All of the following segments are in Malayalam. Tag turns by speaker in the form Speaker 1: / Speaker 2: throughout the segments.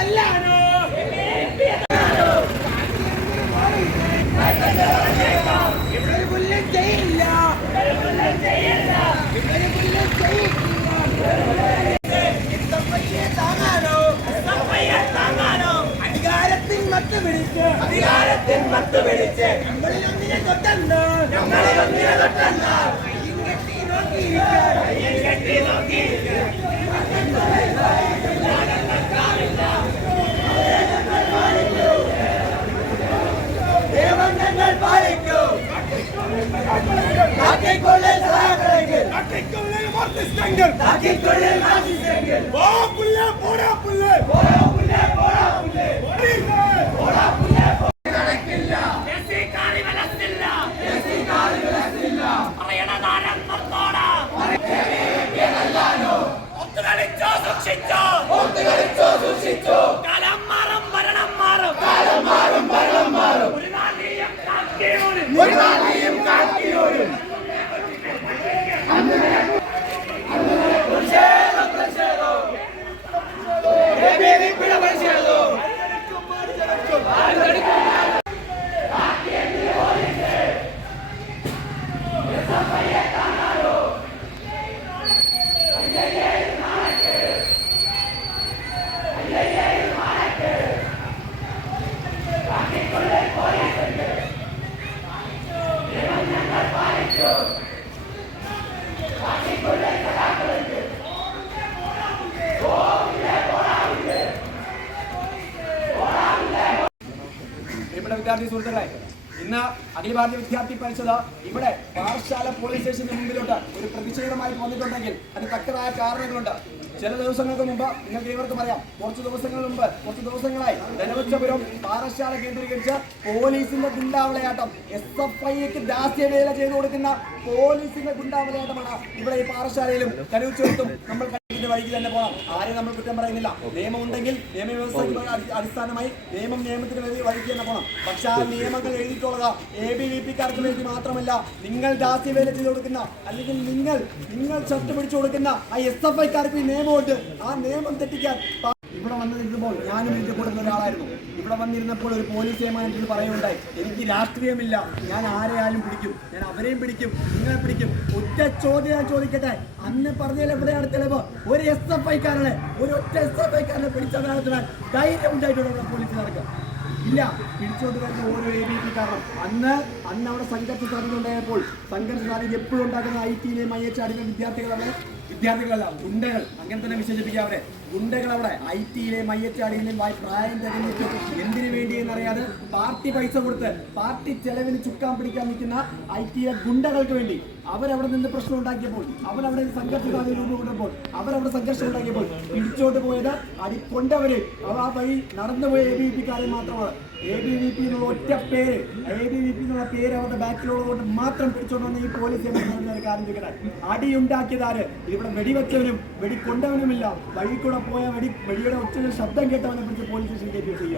Speaker 1: തല്ലാനോ? ഇവർ പുല്ലും ചെയ്യില്ല. ഇവർ പുല്ലും ചെയ്യില്ല. താങ്ങാനോ? താങ്ങാനോ? അധികാരത്തിൽ മത്ത് പിടിച്ച് അധികാരത്തിൽ മത്ത് പിടിച്ച്. നമ്മളിൽ ഒന്നിനെ തൊട്ടെന്ന് നമ്മളിൽ ഒന്നിനെ തൊട്ടെന്ന് കയ്യും കെട്ടി നോക്കിയിരിക്കാൻ കയ്യും കെട്ടി നോക്കിയിരിക്കാൻ നിയമങ്ങൾ പാലിക്കൂ കാക്കിക്കുള്ളിൽ സഹാക്കളെങ്കിൽ
Speaker 2: കാട്ടിക്കുള്ളിൽ മാർക്സിസ്റ്റെങ്കിൽ
Speaker 1: കാക്കിക്കുള്ളിൽ മാറ്റിച്ചെങ്കിൽ
Speaker 2: പോ പുല്ലേ പോടാ പുല്ലേ
Speaker 3: കാലം മാറും ഭരണം മാറും കാലം മാറും ഭരണം മാറും ഒരു നാളെയും കാക്കിയോട്
Speaker 1: ഒരു നാളിയും കാക്കിയോരും
Speaker 4: പ്രിയപ്പെട്ട വിദ്യാർത്ഥി സുഹൃത്തുക്കളെ ഇന്ന് അഖില ഭാരതീയ വിദ്യാർത്ഥി പരിഷത് ഇവിടെ പാഠശാല പോലീസ് സ്റ്റേഷന്റെ മുമ്പിലോട്ട് ഒരു പ്രതിഷേധമായി വന്നിട്ടുണ്ടെങ്കിൽ അത് തക്കതായ കാരണങ്ങളുണ്ട്. ചില ദിവസങ്ങൾക്ക് മുമ്പ് നിങ്ങൾക്ക് ഇവർക്കും അറിയാം. കുറച്ച് ദിവസങ്ങൾ മുമ്പ് കുറച്ച് ദിവസങ്ങളായി ധനവച്ചപുരം പാറശാല കേന്ദ്രീകരിച്ച് പോലീസിന്റെ ഗുണ്ടാവളയാട്ടം എസ് എഫ് ഐക്ക് ദാസ്യവേല ചെയ്തു കൊടുക്കുന്ന പോലീസിന്റെ ഗുണ്ടാവളയാട്ടമാണ് ഇവിടെ ഈ പാറശാലയിലും കരുവച്ചെടുത്തും നമ്മൾ വഴിക്ക് തന്നെ പോകണം. ആരെയും നമ്മൾ കുറ്റം പറയുന്നില്ല. നിയമം ഉണ്ടെങ്കിൽ നിയമവ്യവസ്ഥയ്ക്ക് അടിസ്ഥാനമായി നിയമം നിയമത്തിന് വഴിക്ക് തന്നെ പോകണം. പക്ഷെ ആ നിയമങ്ങൾ എഴുതിയിട്ടുള്ളത് എ ബി വി പിക്കാർക്ക് വേണ്ടി മാത്രമല്ല നിങ്ങൾ ജാതി വേല ചെയ്ത് കൊടുക്കുന്ന അല്ലെങ്കിൽ നിങ്ങൾ നിങ്ങൾ ഷർട്ട് പിടിച്ചു കൊടുക്കുന്ന ആ എസ് എഫ് ഐക്കാർക്ക് നിയമമുണ്ട്. ആ നിയമം തെറ്റിക്കാൻ ഇവിടെ വന്നിരുന്നപ്പോൾ ഞാനും ഇതിന്റെ കൂടെ ഒരാളായിരുന്നു. ഇവിടെ വന്നിരുന്നപ്പോൾ ഒരു പോലീസ് നിയമം എനിക്ക് പറയുണ്ടായി എനിക്ക് രാഷ്ട്രീയമില്ല. ഞാൻ ആരെയാലും പിടിക്കും. ഞാൻ അവരെയും പിടിക്കും. നിങ്ങളെ പിടിക്കും. ഒറ്റ ചോദ്യം ഞാൻ ചോദിക്കട്ടെ? അന്ന് പറഞ്ഞതിൽ എവിടെയാണ് തെളിവ്? ഒരു എസ് എഫ് ഐക്കാരനെ ഒരു ഒറ്റ എസ് എഫ് ഐക്കാരനെ പിടിച്ചതിനകത്തിനാൽ ധൈര്യം ഉണ്ടായിട്ടുണ്ട് നടക്കുക ഇല്ല. പിടിച്ചോണ്ട് വരുന്ന ഓരോ എ ബി പി കാരണം അന്ന് അന്ന് അവിടെ സംഘർഷ സാധ്യത ഉണ്ടായപ്പോൾ സംഘർഷ സാധ്യത എപ്പോഴും ഉണ്ടാക്കുന്ന ഐ ടിയിലെയും ഐ എച്ച് അടിമ വിദ്യാർത്ഥികളവിടെ വിദ്യാർത്ഥികളല്ല ഗുണ്ടകൾ. അങ്ങനെ തന്നെ വിശേഷിപ്പിക്കുക അവരെ. ഗുണ്ടകൾ അവിടെ ഐ അടിയിലെയും വായി പ്രായം തെരഞ്ഞെടുത്തു എന്തിനു വേണ്ടി എന്നറിയാതെ പാർട്ടി പൈസ കൊടുത്ത് പാർട്ടി ചെലവിന് ചുക്കാൻ പിടിക്കാൻ നിൽക്കുന്ന ഐ ടിയിലെ ഗുണ്ടകൾക്ക് വേണ്ടി അവരവിടെ നിന്ന് പ്രശ്നം ഉണ്ടാക്കിയപ്പോൾ അവരവിടെ സംഘർഷ സാധ്യത രൂപം കൊണ്ടപ്പോൾ അവരവിടെ സംഘർഷം ഉണ്ടാക്കിയപ്പോൾ പിടിച്ചോട്ട് പോയത് അടി കൊണ്ടവര്. അവർ ആ വഴി നടന്നുപോയ എ ബി വി പിക്കാരെ മാത്രമാണ്. എ ബി വി പി എന്നുള്ള ഒറ്റ പേര് എ ബി വി പി എന്നുള്ള പേര് അവരുടെ ബാക്കിലുള്ളത് കൊണ്ട് മാത്രം പിടിച്ചോണ്ട് വന്ന ഈ പോലീസ് കാര്യം ചോദിക്കട്ടെ. അടിയുണ്ടാക്കിയതാര് ഇവിടെ വെടിവെച്ചവനും വെടി കൊണ്ടവനുമില്ല വഴി കൂടെ പോയ വെടി വെടിയുടെ ഒറ്റ ശബ്ദം കേട്ടവനെ പിടിച്ച് പോലീസ് സ്റ്റേഷൻ കയറ്റി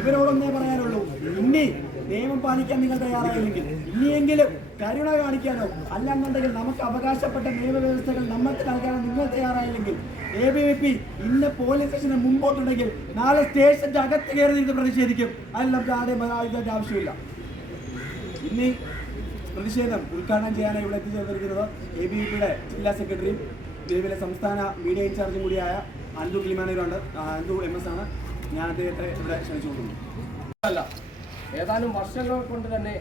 Speaker 4: ഇവരോടൊന്നേ പറയാനുള്ളൂ ഇനി നിയമം പാലിക്കാൻ നിങ്ങൾ തയ്യാറായില്ലെങ്കിൽ ഇനിയെങ്കിലും കരുണ കാണിക്കാനോ അല്ലെന്നുണ്ടെങ്കിൽ നമുക്ക് അവകാശപ്പെട്ട നിയമവ്യവസ്ഥകൾ നമുക്ക് നൽകാനോ നിങ്ങൾ തയ്യാറായില്ലെങ്കിൽ എ ബി വി പി ഇന്ന് പോലീസ് സ്റ്റേഷന് മുമ്പോട്ടുണ്ടെങ്കിൽ നാളെ സ്റ്റേഷന്റെ അകത്ത് കയറി നിന്ന് പ്രതിഷേധിക്കും. അതിൽ നമുക്ക് ആരെയും ആയുധത്തിന്റെ ആവശ്യമില്ല. ഇന്ന് പ്രതിഷേധം ഉദ്ഘാടനം ചെയ്യാനായി ഇവിടെ എത്തിച്ചേർന്നിരിക്കുന്നത് എ ബി വി പിയുടെ ജില്ലാ സെക്രട്ടറിയും നിലവിലെ സംസ്ഥാന മീഡിയ ഇൻചാർജും കൂടിയായ അന്തു കിളിമാനൂരുണ്ട് അന്തു എം എസ് ആണ്. ഞാൻ അദ്ദേഹത്തെ ഇവിടെ ക്ഷണിച്ചുകൊണ്ടുന്നു
Speaker 5: അല്ല ഏതാനും വർഷങ്ങൾ കൊണ്ട് തന്നെ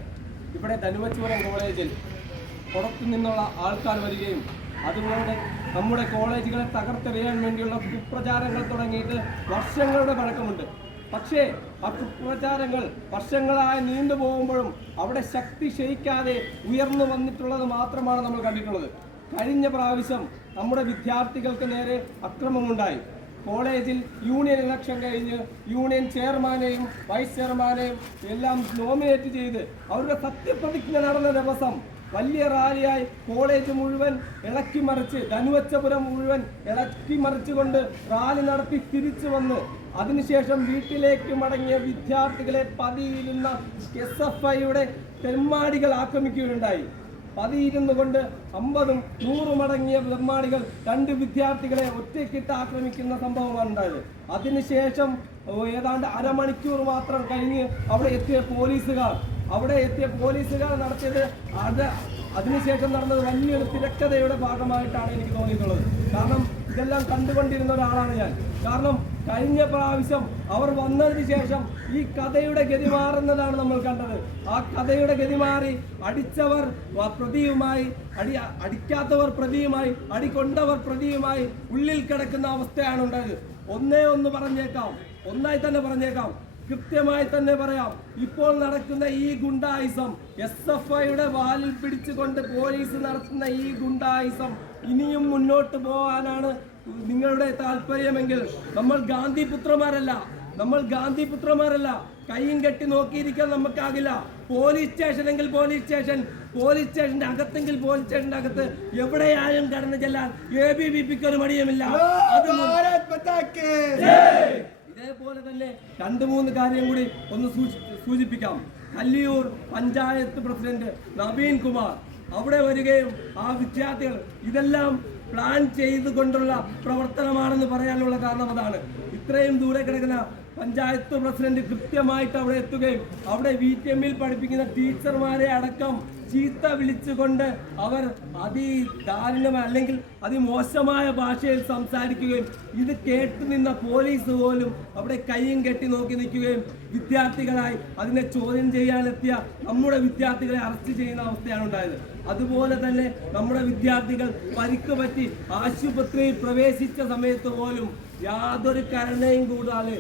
Speaker 5: ഇവിടെ ധനുവച്ചൂരം കോളേജിൽ പുറത്തു നിന്നുള്ള ആൾക്കാർ വരികയും അതുകൊണ്ട് നമ്മുടെ കോളേജുകളെ തകർത്തെറിയാൻ വേണ്ടിയുള്ള കുപ്രചാരങ്ങൾ തുടങ്ങിയിട്ട് വർഷങ്ങളുടെ പഴക്കമുണ്ട്. പക്ഷേ ആ കുപ്രചാരങ്ങൾ വർഷങ്ങളായി നീണ്ടു പോകുമ്പോഴും അവിടെ ശക്തി ക്ഷയിക്കാതെ ഉയർന്നു വന്നിട്ടുള്ളത് മാത്രമാണ് നമ്മൾ കണ്ടിട്ടുള്ളത്. കഴിഞ്ഞ പ്രാവശ്യം നമ്മുടെ വിദ്യാർത്ഥികൾക്ക് നേരെ അക്രമമുണ്ടായി. കോളേജിൽ യൂണിയൻ ഇലക്ഷൻ കഴിഞ്ഞ് യൂണിയൻ ചെയർമാനെയും വൈസ് ചെയർമാനെയും എല്ലാം നോമിനേറ്റ് ചെയ്ത് അവരുടെ സത്യപ്രതിജ്ഞ നടന്ന ദിവസം വലിയ റാലിയായി കോളേജ് മുഴുവൻ ഇളക്കി മറിച്ച് ധനുവച്ചപുരം മുഴുവൻ ഇളക്കി മറിച്ചുകൊണ്ട് റാലി നടത്തി തിരിച്ചു വന്ന്. അതിനുശേഷം വീട്ടിലേക്ക് മടങ്ങിയ വിദ്യാർത്ഥികളെ പതിയിരുന്ന എസ് എഫ് ഐയുടെ തെമ്മാടികൾ ആക്രമിക്കുകയുണ്ടായി. പതിയിരുന്നു കൊണ്ട് അമ്പതും നൂറും അടങ്ങിയ നിർമ്മാണികൾ രണ്ട് വിദ്യാർത്ഥികളെ ഒറ്റയ്ക്കിട്ട് ആക്രമിക്കുന്ന സംഭവമാണ് ഉണ്ടായത്. അതിനുശേഷം ഏതാണ്ട് അരമണിക്കൂർ മാത്രം കഴിഞ്ഞ് അവിടെ എത്തിയ പോലീസുകാർ അവിടെ എത്തിയ പോലീസുകാർ നടത്തിയത് അത് അതിനുശേഷം നടന്നത് വലിയൊരു തിരക്കഥയുടെ ഭാഗമായിട്ടാണ് എനിക്ക് തോന്നിയിട്ടുള്ളത്. കാരണം ഇതെല്ലാം കണ്ടുകൊണ്ടിരുന്ന ഒരാളാണ് ഞാൻ. കാരണം കഴിഞ്ഞ പ്രാവശ്യം അവർ വന്നതിന് ശേഷം ഈ കഥയുടെ ഗതി മാറുന്നതാണ് നമ്മൾ കണ്ടത്. ആ കഥയുടെ ഗതി മാറി അടിച്ചവർ പ്രതിയുമായി അടി അടിക്കാത്തവർ പ്രതിയുമായി അടികൊണ്ടവർ പ്രതിയുമായി ഉള്ളിൽ കിടക്കുന്ന അവസ്ഥയാണ് ഉണ്ടായത്. ഒന്നേ ഒന്ന് പറഞ്ഞേക്കാം. ഒന്നായി തന്നെ പറഞ്ഞേക്കാം. കൃത്യമായി തന്നെ പറയാം. ഇപ്പോൾ നടക്കുന്ന ഈ ഗുണ്ടായിസം എസ് എഫ് ഐയുടെ വാലിൽ പിടിച്ചുകൊണ്ട് പോലീസ് നടത്തുന്ന ഈ ഗുണ്ടായിസം ഇനിയും മുന്നോട്ട് പോകാനാണ് നിങ്ങളുടെ താല്പര്യമെങ്കിൽ നമ്മൾ ഗാന്ധി പുത്രന്മാരല്ല. നമ്മൾ ഗാന്ധി പുത്രന്മാരല്ല. കൈയും കെട്ടി നോക്കിയിരിക്കാൻ നമുക്കാകില്ല. പോലീസ് സ്റ്റേഷനെങ്കിൽ പോലീസ് സ്റ്റേഷൻ പോലീസ് സ്റ്റേഷന്റെ അകത്തെങ്കിൽ പോലീസ് സ്റ്റേഷന്റെ അകത്ത് എവിടെയായാലും കടന്നു ചെല്ലാൻ എ ബി വി പിക്ക് ഒരു മടിയുമില്ല. അത് ഇതേപോലെ തന്നെ രണ്ട് മൂന്ന് കാര്യം കൂടി ഒന്ന് സൂചിപ്പിക്കാം. കല്ലിയൂർ പഞ്ചായത്ത് പ്രസിഡന്റ് നവീൻ കുമാർ അവിടെ വരികയും ആ വിദ്യാർത്ഥികൾ ഇതെല്ലാം പ്ലാൻ ചെയ്തുകൊണ്ടുള്ള പ്രവർത്തനമാണെന്ന് പറയാനുള്ള കാരണം അതാണ്. ഇത്രയും ദൂരെ കിടക്കുന്ന പഞ്ചായത്ത് പ്രസിഡന്റ് കൃത്യമായിട്ട് അവിടെ എത്തുകയും അവിടെ വി ടി എമ്മിൽ പഠിപ്പിക്കുന്ന ടീച്ചർമാരെ അടക്കം ചീത്ത വിളിച്ചുകൊണ്ട് അവർ അതിദാരുണമായ അല്ലെങ്കിൽ അതിമോശമായ ഭാഷയിൽ സംസാരിക്കുകയും ഇത് കേട്ടു നിന്ന പോലീസ് പോലും അവിടെ കൈയും കെട്ടി നോക്കി നിൽക്കുകയും വിദ്യാർത്ഥികളായി അതിനെ ചോദ്യം ചെയ്യാനെത്തിയ നമ്മുടെ വിദ്യാർത്ഥികളെ അറസ്റ്റ് ചെയ്യുന്ന അവസ്ഥയാണ് ഉണ്ടായത്. അതുപോലെ തന്നെ നമ്മുടെ വിദ്യാർത്ഥികൾ പരിക്ക് പറ്റി ആശുപത്രിയിൽ പ്രവേശിച്ച സമയത്ത് പോലും യാതൊരു കരുണയും കൂടാതെ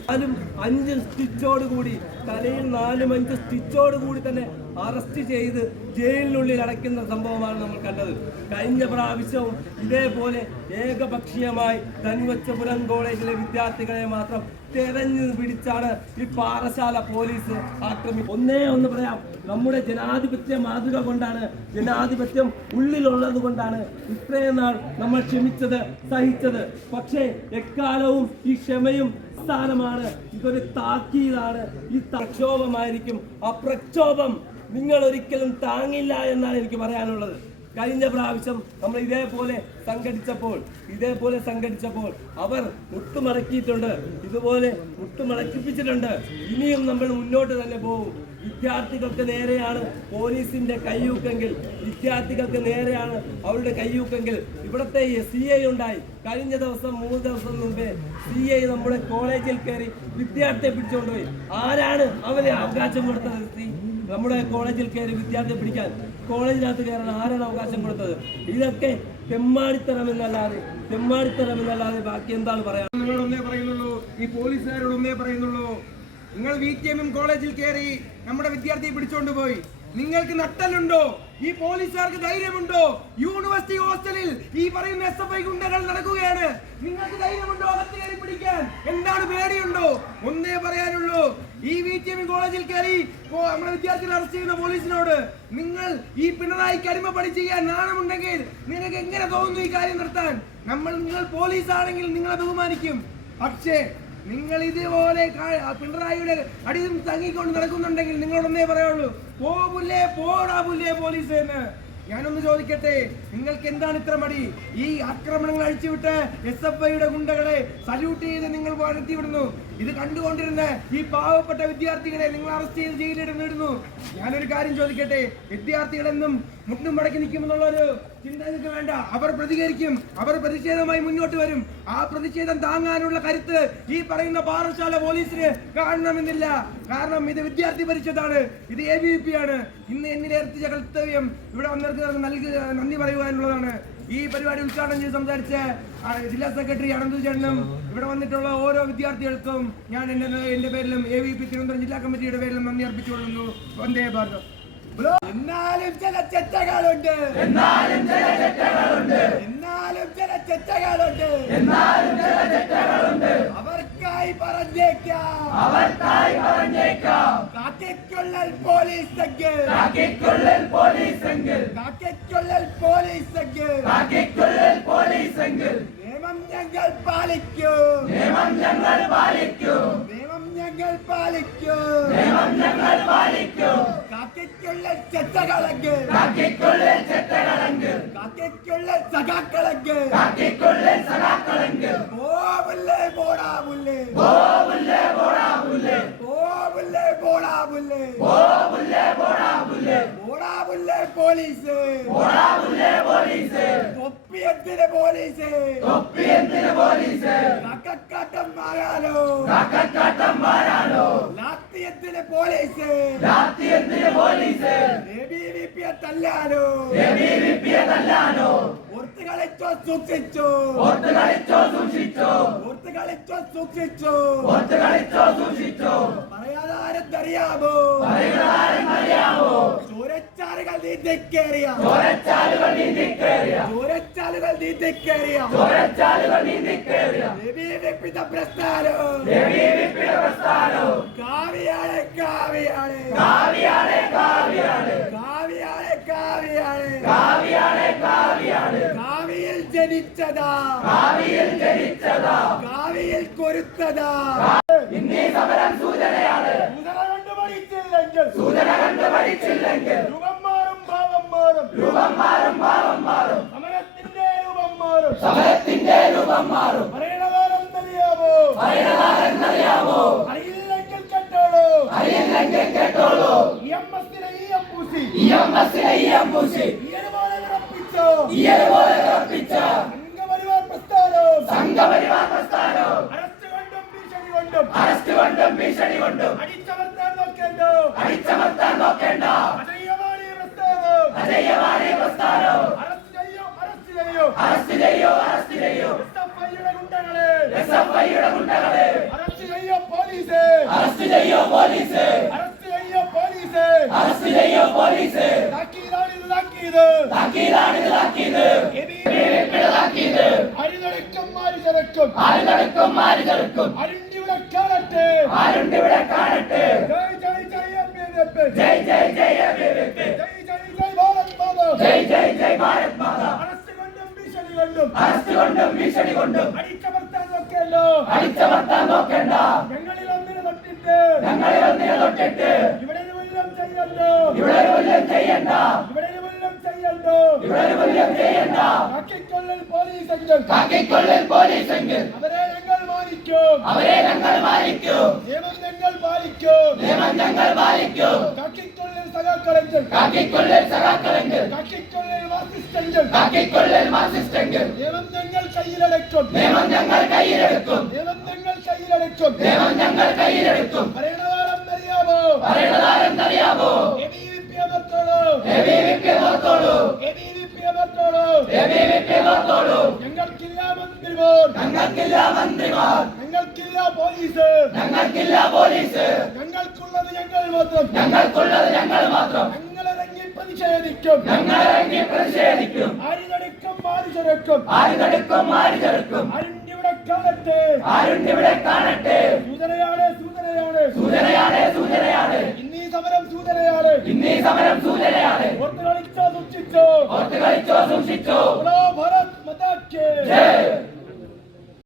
Speaker 5: അഞ്ച് സ്റ്റിച്ചോട് കൂടി തലയിൽ നാലും അഞ്ച് സ്റ്റിച്ചോട് കൂടി തന്നെ അറസ്റ്റ് ചെയ്ത് ജയിലിനുള്ളിൽ അടയ്ക്കുന്ന സംഭവമാണ് നമ്മൾ കണ്ടത്. കഴിഞ്ഞ പ്രാവശ്യവും ഇതേപോലെ ഏകപക്ഷീയമായി തനിവച്ചപുരം കോളേജിലെ വിദ്യാർത്ഥികളെ മാത്രം തെരഞ്ഞു പിടിച്ചാണ് ഈ പാറശാല പോലീസ് ആക്രമി ഒന്നേ ഒന്ന് പറയാം. നമ്മുടെ ജനാധിപത്യ മാതൃക കൊണ്ടാണ് ജനാധിപത്യം ഉള്ളിലുള്ളത് കൊണ്ടാണ് ഇത്രയും നാൾ നമ്മൾ ക്ഷമിച്ചത് സഹിച്ചത്. പക്ഷേ എക്കാലവും ഈ ക്ഷമയും സ്ഥാനമാണ് ഇതൊരു താക്കീതാണ്. ഈ പ്രക്ഷോഭമായിരിക്കും ആ പ്രക്ഷോഭം. നിങ്ങൾ ഒരിക്കലും താങ്ങില്ല എന്നാണ് എനിക്ക് പറയാനുള്ളത്. കഴിഞ്ഞ പ്രാവശ്യം നമ്മൾ ഇതേപോലെ സംഘടിച്ചപ്പോൾ ഇതേപോലെ സംഘടിച്ചപ്പോൾ അവർ മുട്ടുമടക്കിയിട്ടുണ്ട് ഇതുപോലെ മുട്ടുമടക്കിപ്പിച്ചിട്ടുണ്ട്. ഇനിയും നമ്മൾ മുന്നോട്ട് തന്നെ പോകും. വിദ്യാർത്ഥികൾക്ക് നേരെയാണ് പോലീസിന്റെ കയ്യൂക്കെങ്കിൽ വിദ്യാർത്ഥികൾക്ക് നേരെയാണ് അവരുടെ കയ്യൂക്കെങ്കിൽ. ഇവിടുത്തെ സി ഐ ഉണ്ടായി. കഴിഞ്ഞ ദിവസം മൂന്ന് ദിവസം മുമ്പേ സി ഐ നമ്മുടെ കോളേജിൽ കയറി വിദ്യാർത്ഥിയെ പിടിച്ചുകൊണ്ടുപോയി. ആരാണ് അവരെ അവകാശം കൊടുത്തത്? നമ്മുടെ കോളേജിൽ കയറി വിദ്യാർത്ഥിയെ പിടിക്കാൻ. കോളേജിനകത്ത് കയറാൻ ആരാണ് അവകാശം കൊടുത്തത്? ഇതൊക്കെ തെമ്മാടിത്തരം എന്നല്ലാതെ തെമ്മാടിത്തരം എന്നല്ലാതെ ബാക്കി എന്താണ് പറയാൻ?
Speaker 1: നിങ്ങളൊന്നേ പറയുന്നുള്ളൂ ഈ പോലീസുകാരോടൊന്നേ പറയുന്നുള്ളൂ. നിങ്ങൾ വി കോളേജിൽ കയറി നമ്മുടെ വിദ്യാർത്ഥിയെ പിടിച്ചോണ്ട് പോയി. നിങ്ങൾക്ക് നട്ടലുണ്ടോ ഈ പോലീസുകാർക്ക് ധൈര്യമുണ്ടോ? യൂണിവേഴ്സിറ്റി ഹോസ്റ്റലിൽ ഈ പറയുന്ന എസ് എഫ് ഐ ഗുണ്ടകൾ നടക്കുകയാണ്. നിങ്ങൾക്ക് ധൈര്യമുണ്ടോ അകത്ത് കയറി പിടിക്കാൻ? എന്താണ് പേടിയുണ്ടോ? ഒന്നേ പറയാനുള്ളൂ. ഈ വി ടി എം കോളേജിൽ കയറി നമ്മുടെ വിദ്യാർത്ഥികൾ അറസ്റ്റ് ചെയ്യുന്ന പോലീസിനോട് നിങ്ങൾ ഈ പിണറായിക്ക് അടിമപ്പണി ചെയ്യാൻ നാണമുണ്ടെങ്കിൽ നിനക്ക് എങ്ങനെ തോന്നുന്നു ഈ കാര്യം നടത്താൻ? നമ്മൾ നിങ്ങൾ പോലീസ് ആണെങ്കിൽ നിങ്ങളെ ബഹുമാനിക്കും. പക്ഷേ നിങ്ങൾ ഇതുപോലെ പിണറായിയുടെ അടിയും തങ്ങിക്കൊണ്ട് നടക്കുന്നുണ്ടെങ്കിൽ നിങ്ങളോടൊന്നേ പറയുള്ളൂ. പോ പോടാ പുല്ലേ പോലീസ് എന്ന്. ഞാനൊന്ന് ചോദിക്കട്ടെ നിങ്ങൾക്ക് എന്താണ് ഇത്ര മടി? ഈ ആക്രമണങ്ങൾ അഴിച്ചുവിട്ട് എസ് എഫ് ഐയുടെ ഗുണ്ടകളെ സല്യൂട്ട് ചെയ്ത് നിങ്ങൾ വളർത്തിവിടുന്നു ഇത് കണ്ടുകൊണ്ടിരുന്ന ഈ പാവപ്പെട്ട വിദ്യാർത്ഥികളെ നിങ്ങൾ അറസ്റ്റ് ചെയ്ത് ജയിലിടുന്നിടുന്നു ഞാനൊരു കാര്യം ചോദിക്കട്ടെ വിദ്യാർത്ഥികളെന്നും മുട്ടും മടക്കി നിൽക്കുമെന്നുള്ള ഒരു ചിന്ത നിങ്ങൾക്ക് വേണ്ട. അവർ പ്രതികരിക്കും അവർ പ്രതിഷേധമായി മുന്നോട്ട് വരും. ആ പ്രതിഷേധം താങ്ങാനുള്ള കരുത്ത് ഈ പറയുന്ന പാറശാല പോലീസിന് കാണണമെന്നില്ല. കാരണം ഇത് വിദ്യാർത്ഥി പരിഷത്താണ് ഇത് എ ബി പി ആണ്. ഇന്ന് എന്നിലേർത്തിച്ച കർത്തവ്യം ഇവിടെ വന്നവർക്ക് നൽകുക നന്ദി പറയുവാനുള്ളതാണ്. ഈ പരിപാടി ഉദ്ഘാടനം ചെയ്ത് സംസാരിച്ച ജില്ലാ സെക്രട്ടറി അനന്തു ചേട്ടനും ഇവിടെ വന്നിട്ടുള്ള ഓരോ വിദ്യാർത്ഥികൾക്കും ഞാൻ എന്റെ എന്റെ പേരിലും എ വി പി തിരുവനന്തപുരം ജില്ലാ കമ്മിറ്റിയുടെ പേരിലും നന്ദി അർപ്പിച്ചുകൊള്ളുന്നു. വന്ദേ ഭാരതം. എന്നാലും ചില ചെറ്റകളുണ്ട്. എന്നാലും ചില ചെറ്റകളുണ്ട്. എന്നാലും ചില ചെറ്റകളുണ്ട്. എന്നാലും ചില ചെറ്റകളുണ്ട്. അവർക്കായി പറഞ്ഞേക്കാം. അവർക്കായി പറഞ്ഞേക്കാം. കാക്കയ്ക്കുള്ളൽ പോലീസ് എങ്കിൽ കാക്കയ്ക്കുള്ളൽ പോലീസ് എങ്കിൽ കാക്കയ്ക്കുള്ളൽ പോലീസ് എങ്കിൽ കാക്കയ്ക്കുള്ളൽ പോലീസ് നിയമം ഞങ്ങൾ പാലിക്കും. നിയമം ഞങ്ങൾ പാലിക്കും. നിയമം ഞങ്ങൾ പാലിക്കും. നിയമം ഞങ്ങൾ പാലിക്കൂ.
Speaker 4: ചെത്തകളങ്ക്
Speaker 2: കാക്കിക്കൊള്ളേ ചെത്തകളങ്ക്
Speaker 4: കാക്കിക്കൊള്ളേ സഖാക്കളങ്ക്
Speaker 2: കാക്കിക്കൊള്ളേ സഖാക്കളങ്ക്
Speaker 4: പോവുല്ലേ പോടാവുല്ലേ
Speaker 2: പോവുല്ലേ പോടാവുല്ലേ
Speaker 4: പോവുല്ലേ പോടാവുല്ലേ
Speaker 2: പോവുല്ലേ പോടാവുല്ലേ പോടാവുല്ലേ
Speaker 4: പോലീസ്. പോടാവുല്ലേ പോലീസ്.
Speaker 2: തൊപ്പിയത്തിന് പോലീസ്
Speaker 4: തൊപ്പിയത്തിന് പോലീസ്
Speaker 2: കാക്കക്കാട്ടം മാറാലോ കാക്കക്കാട്ടം
Speaker 4: മാറാലോ
Speaker 2: ലാക്ക
Speaker 4: ലാത്തിയത്തിന് പോലീസ്.
Speaker 2: രാത്രി എന്തിന് പോലീസ്
Speaker 4: എബിവിപിയെ തല്ലാനോ?
Speaker 2: എബിവിപിയതല്ലാനോ
Speaker 4: ഓർത്ത് കളിച്ചോ സൂക്ഷിച്ചു?
Speaker 2: ഓർത്ത് കളിച്ചോ സൂക്ഷിച്ചോ?
Speaker 4: ഓർത്ത് കളിച്ചോ സൂക്ഷിച്ചു?
Speaker 2: ഓർത്ത് കളിച്ചോ സൂക്ഷിച്ചോ?
Speaker 4: പറയാതെ ആരെന്തറിയാമോ
Speaker 2: അറിയാമോ
Speaker 4: ചോരച്ചാലുകൾ നീന്തിക്കേറിയ
Speaker 2: ചോരച്ചാലുകൾ നീന്തിക്കേറിയ
Speaker 4: ചോരച്ചാലുകൾ നീന്തിക്കേറിയ
Speaker 2: ചോരച്ചാലുകൾ നീന്തിക്കേറിയ
Speaker 4: എബിവിപിത പ്രസ്ഥാനം
Speaker 2: എബിവിപിയുടെ പ്രസ്ഥാനോ
Speaker 4: കാവിയാണ് കാവിയാണ്
Speaker 2: കാവിയാണ് കാവിയാണ്
Speaker 4: കാവിയാണ് കാവിയാണ്
Speaker 2: കാവിയാണ് കാവിയാണ്
Speaker 4: കാവിയിൽ ജനിച്ചതാ.
Speaker 2: കാവിയിൽ ജനിച്ചതാ.
Speaker 4: കാവിയിൽ കൊരുത്തതാ.
Speaker 2: ഇന്നീ സമരം സൂചനയാണ്.
Speaker 4: സൂചന കണ്ടു പഠിച്ചില്ലെങ്കിൽ
Speaker 2: സൂചന കണ്ടു പഠിച്ചില്ലെങ്കിൽ
Speaker 4: മാറും. മാറും
Speaker 2: രൂപം മാറും. ഭാവം മാറും
Speaker 4: സമരത്തിന്റെ രൂപം മാറും.
Speaker 2: സമരത്തിന്റെ രൂപം മാറും
Speaker 4: പറയണതാരെന്നറിയാമോ
Speaker 2: അറിയണതാരെന്നറിയാമോ
Speaker 4: അറിയില്ലെങ്കിൽ കേട്ടോളൂ.
Speaker 2: അറിയില്ലെങ്കിൽ കേട്ടോളൂ.
Speaker 4: ഇ എം എസിനെ ഇ എം പൂസി
Speaker 2: ഇ എം എസിനെ ഇ എം പൂശി.
Speaker 4: ഈയതുപോലെ ഉറപ്പിച്ചോ?
Speaker 2: ഈയതുപോലെ ഉറപ്പിച്ച?
Speaker 4: സംഘപരിവാർ പ്രസ്ഥാനം.
Speaker 2: സംഘപരിവാർ പ്രസ്ഥാനം.
Speaker 4: അറസ്റ്റ് കൊണ്ടും ഭീഷണി കൊണ്ടും.
Speaker 2: അറസ്റ്റ് കൊണ്ടും ഭീഷണി കൊണ്ടും.
Speaker 4: അടിച്ചമർത്താൻ നോക്കേണ്ടോ?
Speaker 2: അടിച്ചമർത്താൻ നോക്കേണ്ട.
Speaker 4: അരുണ്ടിവിടെ കാണട്ടെ ജയ് ജയ് ജയ
Speaker 2: ജയ് ജയ് ജയ
Speaker 4: ജയ് ജയ് ഭാരത് മാതാ. കൊണ്ടും ഭീഷണി കൊണ്ടും
Speaker 2: അറസ്റ്റ് കൊണ്ടും ഭീഷണി കൊണ്ടും
Speaker 4: അടിച്ചമർത്താൻ നോക്കല്ലോ
Speaker 2: അടിച്ചമർത്താൻ നോക്കണ്ട.
Speaker 4: ഞങ്ങളിൽ ഒന്നിനെ തൊട്ടിട്ട്
Speaker 2: ഞങ്ങളെ ഒന്നിനെ തൊട്ടിട്ട്
Speaker 4: ഇവിടെ ഒരു ചെയ്യല്ലോ.
Speaker 2: ഇവിടെ ഒരു ചെയ്യണ്ട.
Speaker 4: ഇവിടെ ഒരു
Speaker 2: കൊല്ലം ചെയ്യണ്ട.
Speaker 4: കാക്കിക്കൊള്ളൽ
Speaker 2: കാക്കിക്കൊള്ളിൽ പോലീസെങ്കിൽ
Speaker 4: അവരെ ഞങ്ങൾ മാനിക്കും.
Speaker 2: അവരെ ഞങ്ങൾ പാലിക്കും
Speaker 4: നിയമം ഞങ്ങൾ പാലിക്കും.
Speaker 2: നിയമം ഞങ്ങൾ പാലിക്കും.
Speaker 4: കാക്കിക്കൊള്ളൽ സഖാക്കളെങ്കിൽ
Speaker 2: കാക്കിക്കൊള്ളിൽ സഖാക്കളെങ്കിൽ
Speaker 4: കാക്കിക്കൊള്ളിൽ
Speaker 2: മാർസിസ്റ്റെങ്കിൽ
Speaker 4: നിയമം ഞങ്ങൾ കയ്യിലടക്കും
Speaker 2: നിയമം ഞങ്ങൾ കയ്യിലെടുക്കും.
Speaker 4: നിയമം ഞങ്ങൾ കയ്യിലടക്കും
Speaker 2: നിയമം ഞങ്ങൾ കയ്യിലെടുക്കും.
Speaker 4: എബിവിപി
Speaker 2: ഓർത്തോളൂ
Speaker 4: ഞങ്ങൾക്കില്ല മന്ത്രിമാർ.
Speaker 2: ഞങ്ങൾക്കില്ല
Speaker 4: പോലീസ്.
Speaker 2: ഞങ്ങൾക്കില്ല പോലീസ്.
Speaker 4: ഞങ്ങൾക്കുള്ളത് ഞങ്ങൾ മാത്രം.
Speaker 2: ഞങ്ങൾക്കുള്ളത് ഞങ്ങൾ മാത്രം.
Speaker 4: പ്രതിഷേധിക്കും.
Speaker 2: ഞങ്ങൾ ഇറങ്ങി പ്രതിഷേധിക്കും.
Speaker 4: ആരിതടക്കം മാറിച്ചടക്കും
Speaker 2: ആര് തടുക്കും ആര് ചെറുക്കും.
Speaker 4: ആരുണ്ടിവിടെ കാണട്ടെ.
Speaker 2: ആരുണ്ട് ഇവിടെ കാണട്ടെ.
Speaker 4: സൂചനയാണ് സൂചനയാണ്
Speaker 2: സൂചനയാണ് സൂചനയാണ്
Speaker 4: ഇന്നീ സമരം സൂചനയാണ്
Speaker 2: ഇന്നീ സമരം സൂചനയാണ്
Speaker 4: ഓർത്ത് കളിച്ചോ സൂക്ഷിച്ചോ.
Speaker 2: ഓർത്ത് കളിച്ചോ സൂക്ഷിച്ചോ.
Speaker 4: ഭാരത് മതാ
Speaker 2: ജയ്.